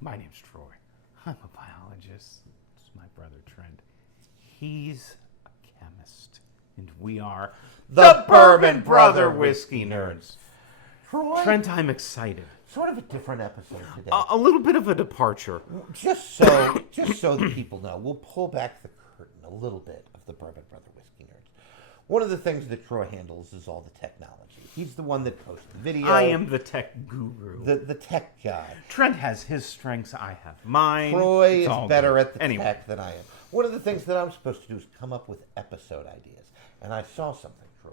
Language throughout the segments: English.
My name's Troy. I'm a biologist. It's my brother Trent. He's a chemist. And we are the Bourbon Brother Whiskey Nerds. Troy? Trent, I'm excited. Sort of a different episode today. A little bit of a departure. Just so the people know, we'll pull back the curtain a little bit of the Bourbon Brother Whiskey Nerds. One of the things that Troy handles is all the technology. He's the one that posts the video. I am the tech guru. The tech guy. Trent has his strengths, I have mine. Troy is better good. at the tech than I am. One of the things that I'm supposed to do is come up with episode ideas. And I saw something, Troy,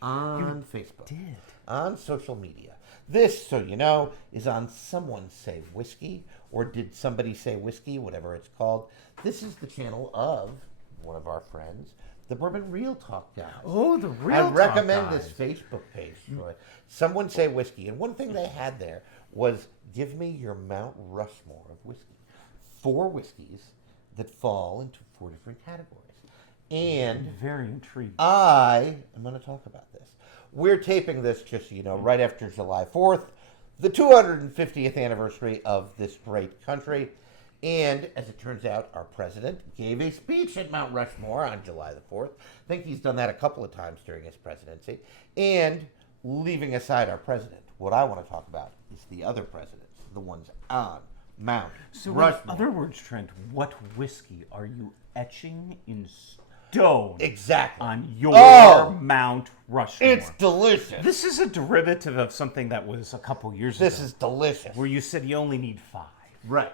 on Facebook. Did? On social media. This, so you know, is on Someone Say Whiskey, or Did Somebody Say Whiskey, whatever it's called. This is the channel of one of our friends, the Bourbon Real Talk guys. Oh, the Real Talk I recommend guys. this Facebook page, Troy. Someone Say Whiskey. And one thing they had there was, give me your Mount Rushmore of whiskey. 4 whiskeys that fall into 4 different categories. And very intrigued. I am going to talk about this. We're taping this, just so you know, right after July 4th, the 250th anniversary of this great country. And as it turns out, our president gave a speech at Mount Rushmore on July the 4th. I think he's done that a couple of times during his presidency. And leaving aside our president, what I want to talk about is the other presidents, the ones on Mount Rushmore. In other words, Trent, what whiskey are you etching in stone exactly on your Mount Rushmore? It's delicious. This is a derivative of something that was a couple years ago. This is delicious. Where you said you only need 5. Right.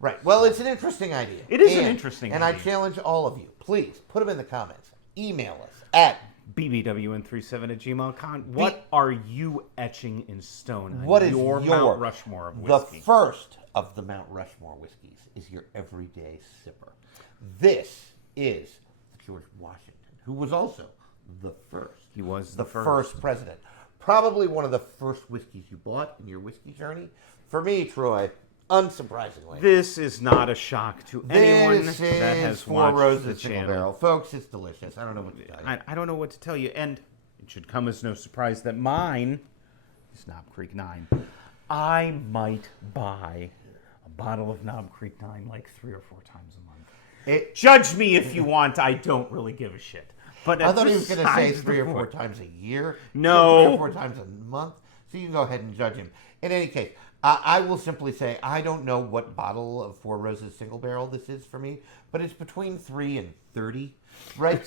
Right. Well, it's an interesting idea. It is an interesting idea. And I challenge all of you, please, put them in the comments. Email us at bbwn37@gmail.com. What are you etching in stone on what is your Mount Rushmore of whiskey? The first of the Mount Rushmore whiskeys is your everyday sipper. This is George Washington, who was also the first. He was the first president. Probably one of the first whiskeys you bought in your whiskey journey. For me, Troy, unsurprisingly, this is not a shock to anyone this that is has Four watched Roses the Single channel. Barrel. Folks, it's delicious. I don't know what to tell you. I don't know what to tell you, and it should come as no surprise that mine is Knob Creek 9. I might buy a bottle of Knob Creek 9 like 3 or 4 times a month. Judge me if you want. I don't really give a shit. But I thought he was going to say 3 or 4 times a year. No. 3 or 4 times a month. So you can go ahead and judge him. In any case, I will simply say I don't know what bottle of Four Roses Single Barrel this is for me, but it's between 3 and 30, right?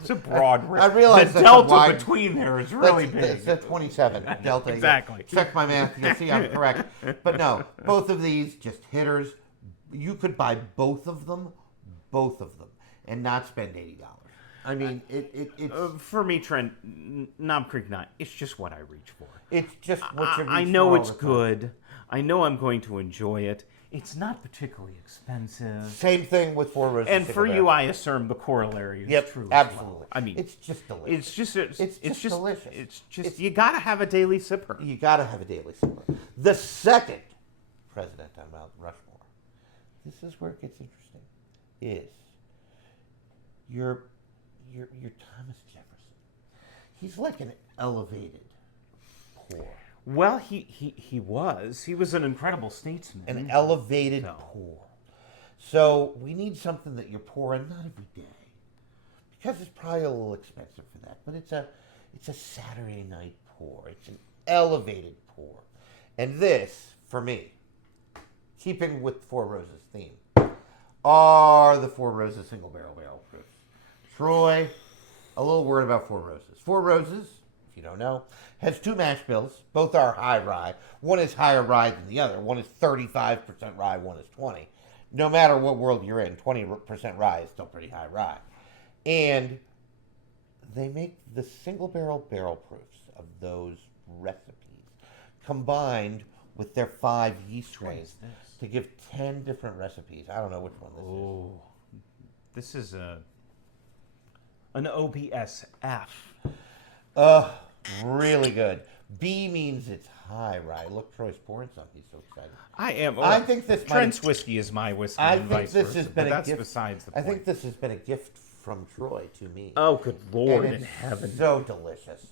It's a broad range. I realize the that's delta between there is really big. It's a 27 delta. Exactly. Check my math. You'll see I'm correct. But no, both of these just hitters. You could buy both of them, and not spend $80. I mean, it's... for me, Trent, Knob Creek 9, it's just what I reach for. It's just what you reach for. I know it's good. I know I'm going to enjoy it. It's not particularly expensive. Same thing with Four Roses. And for you, I assume the corollary is true. Absolutely. Well. I mean, it's just delicious. It's just delicious. It's just you got to have a daily sipper. You got to have a daily sipper. The second president on Mount Rushmore. This is where it gets interesting. Is your Thomas Jefferson. He's like an elevated poor. Well, he was. He was an incredible statesman. An elevated poor. So we need something that you're pouring not every day, because it's probably a little expensive for that. But it's a Saturday night pour. It's an elevated pour, and this for me, keeping with Four Roses theme, are the Four Roses Single Barrel Proofs. Troy, a little word about Four Roses. Four Roses, if you don't know, has 2 mash bills. Both are high rye. One is higher rye than the other. One is 35% rye, one is 20. No matter what world you're in, 20% rye is still pretty high rye. And they make the single barrel proofs of those recipes combined with their 5 yeast strains to give 10 different recipes. I don't know which one this is. This is an OBSF. Really good. B means it's high rye. Look, Troy's pouring some. He's so excited. I am. I think this Trent's whiskey is my whiskey. I and think vice this versa, has been but a that's gift. Besides the I point. think this has been a gift from Troy to me. Oh, good Lord and in heaven! So delicious,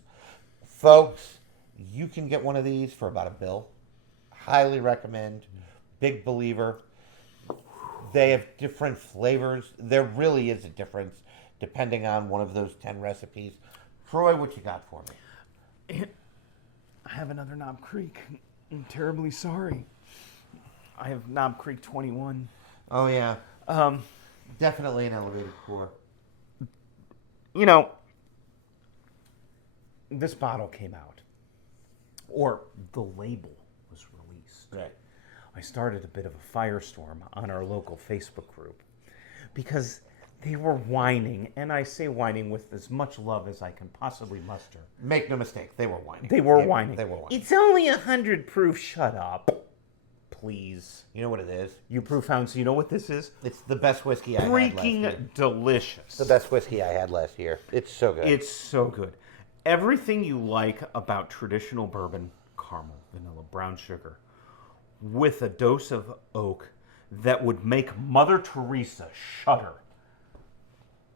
folks. You can get one of these for about $1. Highly recommend. big believer. They have different flavors. There really is a difference depending on one of those 10 recipes. Troy, what you got for me? I have another Knob Creek. I'm terribly sorry. I have Knob Creek 21. Oh, yeah. Definitely an elevated pour. You know, this bottle came out, or the label was released. Right. I started a bit of a firestorm on our local Facebook group because they were whining, and I say whining with as much love as I can possibly muster. Make no mistake, they were whining. They were Yeah, whining. They were whining. It's only 100 proof. Shut up, please. You know what it is? You proof hounds, you know what this is? It's the best whiskey I had last year. Freaking delicious. The best whiskey I had last year. It's so good. It's so good. Everything you like about traditional bourbon, caramel, vanilla, brown sugar, with a dose of oak that would make Mother Teresa shudder.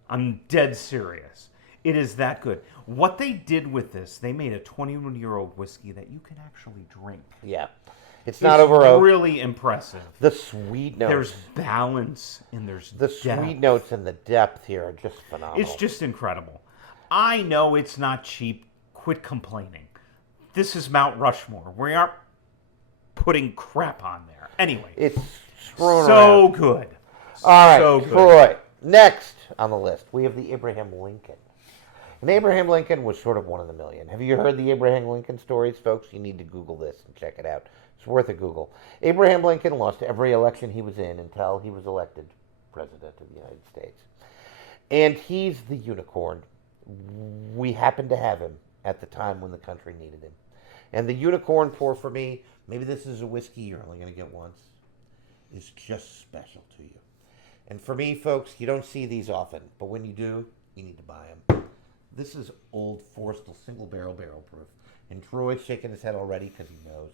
I'm dead serious. It is that good. What they did with this, they made a 21-year-old whiskey that you can actually drink. Yeah. It's not over oak. Really impressive. The sweet notes. There's balance and there's The depth. sweet notes and the depth here are just phenomenal. It's just incredible. I know it's not cheap. Quit complaining. This is Mount Rushmore. We aren't putting crap on there. Anyway, It's thrown so around. good. All right, So good. Troy. Next on the list, we have the Abraham Lincoln. And Abraham Lincoln was sort of one of the million. Have you heard the Abraham Lincoln stories, folks? You need to Google this and check it out. It's worth a Google. Abraham Lincoln lost every election he was in until he was elected president of the United States. And he's the unicorn. We happened to have him at the time when the country needed him. And the unicorn pour for me, maybe this is a whiskey you're only going to get once, is just special to you. And for me, folks, you don't see these often, but when you do, you need to buy them. This is Old Forrestal single barrel proof. And Troy's shaking his head already because he knows.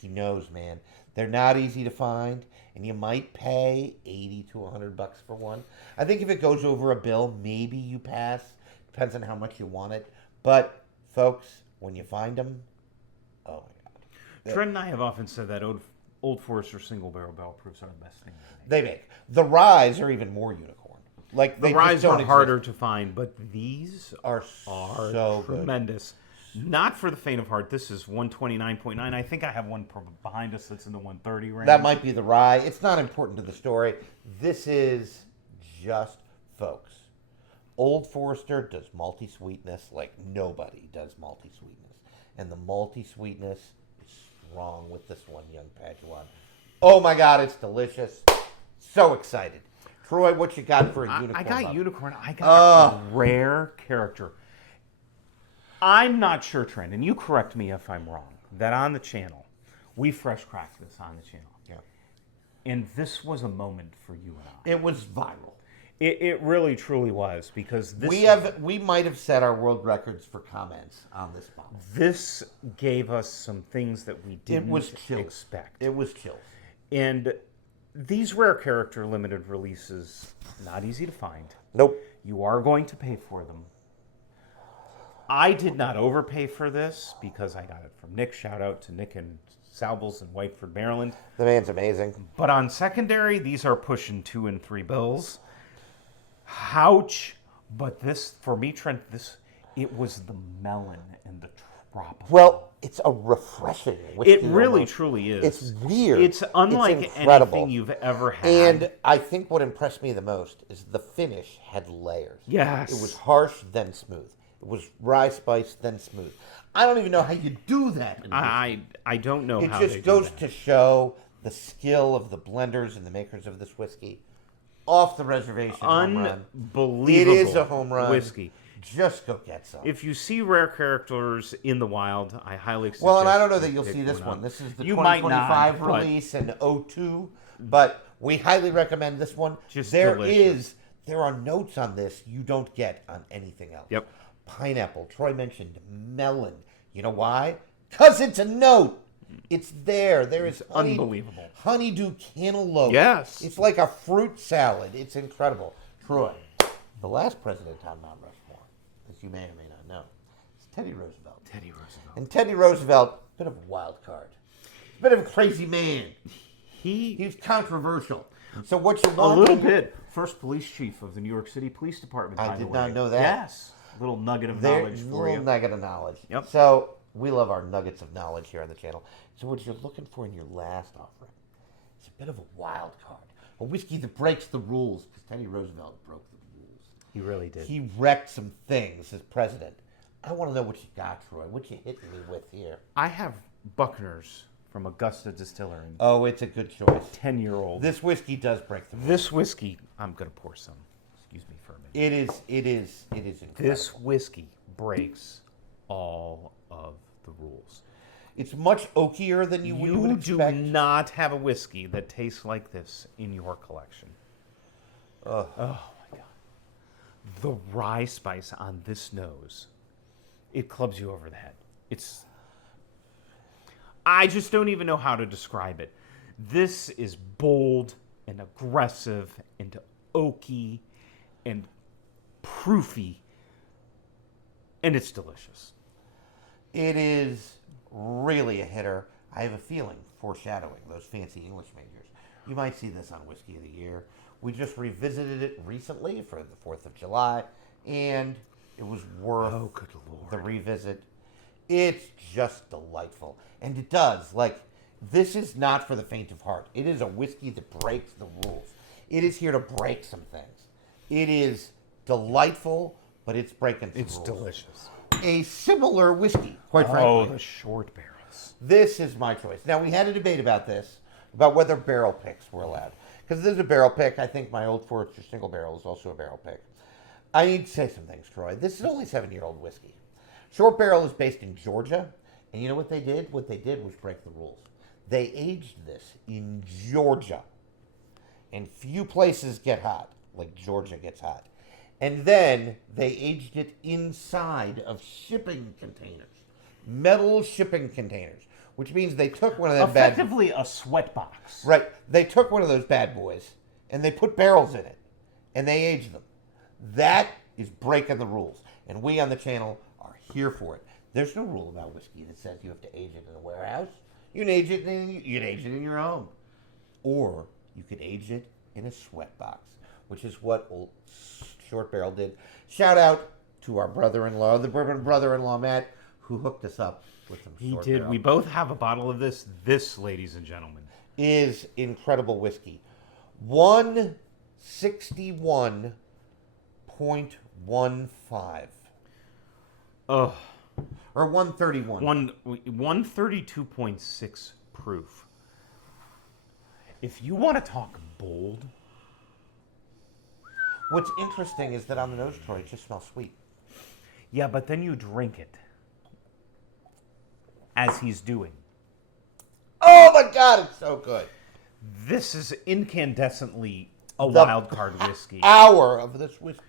He knows, man. They're not easy to find, and you might pay $80 to $100 for one. I think if it goes over a bill, maybe you pass. Depends on how much you want it. But, folks, when you find them, oh my God. Trent and I have often said that Old Forester single barrel proofs are the best thing They make. The ryes are even more unicorn. Like The they ryes just don't are harder exist. to find, but these Are so good. tremendous. Not for the faint of heart. This is 129.9. I think I have one behind us that's in the 130 range. That might be the rye. It's not important to the story. This is just, folks. Old Forester does malty sweetness like nobody does malty sweetness. And the malty sweetness is strong with this one, young Paduan. Oh my God, it's delicious. So excited. Troy, what you got for a unicorn? I got bub? unicorn. I got a rare character. I'm not sure, Trent, and you correct me if I'm wrong, that on the channel, we fresh cracked this on the channel. Yeah. And this was a moment for you and I. It was viral. It really, truly was, because this We might have set our world records for comments on this bottle. this gave us some things that we didn't was chills. expect. It was chills. And these rare character limited releases, not easy to find. Nope. You are going to pay for them. I did not overpay for this because I got it from Nick. Shout out to Nick and Salbles in Whiteford, Maryland. The man's amazing. But on secondary, these are pushing $2 and $3. Ouch. But this, for me, Trent, it was the melon and the tropical. Well, it's a refreshing whiskey. It really, almost. truly is. It's weird. It's unlike incredible. anything you've ever had. And I think what impressed me the most is the finish had layers. Yes. It was harsh, then smooth. It was rye spice, then smooth. I don't even know how you do that. I don't know It how they just do goes that. to show the skill of the blenders and the makers of this whiskey. Off the reservation, home run. Unbelievable. It is a home run. whiskey. Just go get some. If you see rare characters in the wild, I highly suggest. Well, and I don't know that you you'll pick see this up. one. This is the You might not, 2025 but- release and 02, but we highly recommend this one. Just there delicious. there are notes on this you don't get on anything else. Yep. Pineapple. Troy mentioned melon. You know why? Because it's a note. It's there. There is unbelievable. Honeydew cantaloupe. Yes. It's like a fruit salad. It's incredible. Troy, the last president on Mount Rushmore, as you may or may not know, is Teddy Roosevelt. Teddy Roosevelt. And Teddy Roosevelt, bit of a wild card. Bit of a crazy man. He's controversial. So what you A want? little bit. First police chief of the New York City Police Department. I by the did not way. know that. Yes. Little nugget of knowledge for you. Little nugget of knowledge. Yep. So we love our nuggets of knowledge here on the channel. So what you're looking for in your last offering is a bit of a wild card. A whiskey that breaks the rules, because Teddy Roosevelt broke the rules. He really did. He wrecked some things as president. I want to know what you got, Troy. What you hitting me with here? I have Buckner's from Augusta Distillery. Oh, it's a good choice. 10-year-old. This whiskey does break the rules. This whiskey, I'm going to pour some. Excuse me for a minute. It is incredible. This whiskey breaks all of the rules. It's much oakier than you would You do expect. not have a whiskey that tastes like this in your collection. Ugh. Oh my God. The rye spice on this nose, it clubs you over the head. I just don't even know how to describe it. This is bold and aggressive and oaky and proofy, and it's delicious. It is really a hitter. I have a feeling, foreshadowing those fancy English majors, you might see this on Whiskey of the Year. We just revisited it recently for the 4th of July, and it was worth good Lord. the revisit. It's just delightful. And it does, this is not for the faint of heart. It is a whiskey that breaks the rules. It is here to break some things. It is delightful, but it's breaking some rules. It's delicious. A similar whiskey, quite frankly. Oh, the short barrels. This is my choice. Now, we had a debate about this, about whether barrel picks were allowed. Because this is a barrel pick. I think my Old Forester single barrel is also a barrel pick. I need to say some things, Troy. This is only 7-year-old whiskey. Short barrel is based in Georgia. And you know what they did? What they did was break the rules. They aged this in Georgia. And few places get hot, like Georgia gets hot. And then they aged it inside of shipping containers. Metal shipping containers. Which means they took one of them Effectively a sweat box. Right. They took one of those bad boys and they put barrels in it. And they aged them. That is breaking the rules. And we on the channel are here for it. There's no rule about whiskey that says you have to age it in a warehouse. You can age it in your home. Or you could age it in a sweat box, which is what old Short Barrel did. Shout out to our brother-in-law, the Bourbon brother-in-law, Matt, who hooked us up with some Short Barrel. We both have a bottle of this. This, ladies and gentlemen, is incredible whiskey. 161.15. Oh, or 131. 132.6 proof. If you want to talk bold, what's interesting is that on the nose, Troy, it just smells sweet. Yeah, but then you drink it, as he's doing. Oh my God, it's so good. This is incandescently a wild card whiskey. Hour of this whiskey.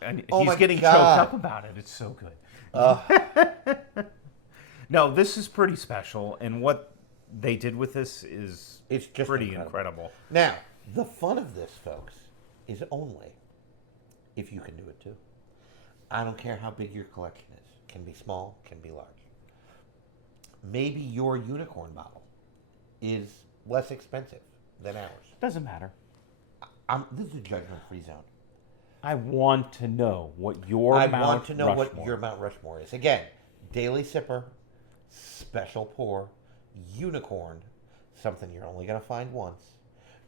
And Oh he's my getting God. choked up about it. It's so good. No, this is pretty special, and what they did with this is It's just pretty incredible. Now, the fun of this, folks, is only if you can do it too. I don't care how big your collection is. Can be small, can be large. Maybe your unicorn bottle is less expensive than ours. Doesn't matter. This is a judgment-free zone. I want to know what your I Mount want to know Rushmore. what your Mount Rushmore is. Again, daily sipper, special pour, unicorn, something you're only going to find once.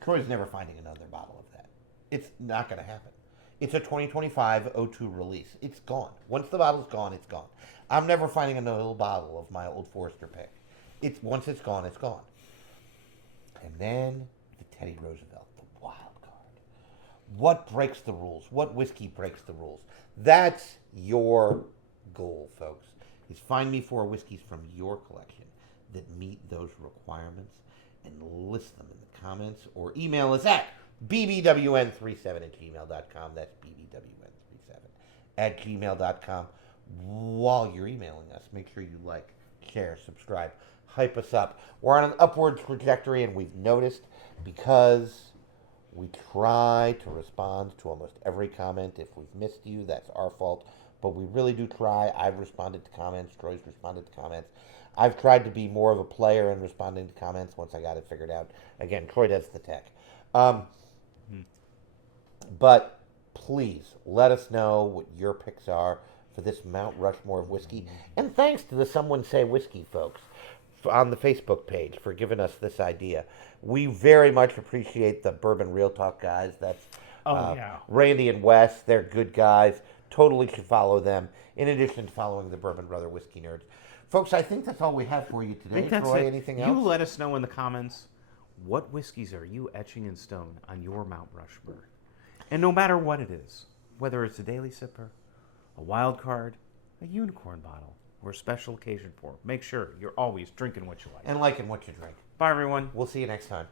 Troy's never finding another bottle of that. It's not going to happen. It's a 2025 O2 release. It's gone. Once the bottle's gone, it's gone. I'm never finding another bottle of my Old Forester pick. Once it's gone, it's gone. And then the Teddy Roosevelt, the wild card. What breaks the rules? What whiskey breaks the rules? That's your goal, folks. Is find me 4 whiskeys from your collection that meet those requirements and list them in the comments or email us at bbwn37@gmail.com. That's bbwn37@gmail.com. While you're emailing us, make sure you like, share, subscribe, hype us up. We're on an upward trajectory, and we've noticed because we try to respond to almost every comment. If we've missed you, that's our fault. but we really do try. I've responded to comments. Troy's responded to comments. I've tried to be more of a player in responding to comments once I got it figured out. Again, Troy does the tech. But please let us know what your picks are for this Mount Rushmore of whiskey. And thanks to the Someone Say Whiskey folks on the Facebook page for giving us this idea. We very much appreciate the Bourbon Real Talk guys. That's Randy and Wes. They're good guys. Totally should follow them, in addition to following the Bourbon Brother Whiskey Nerds. Folks, I think that's all we have for you today. Troy, anything else? You let us know in the comments, what whiskeys are you etching in stone on your Mount Rushmore? And no matter what it is, whether it's a daily sipper, a wild card, a unicorn bottle, or a special occasion pour, make sure you're always drinking what you like. And liking what you drink. Bye, everyone. We'll see you next time.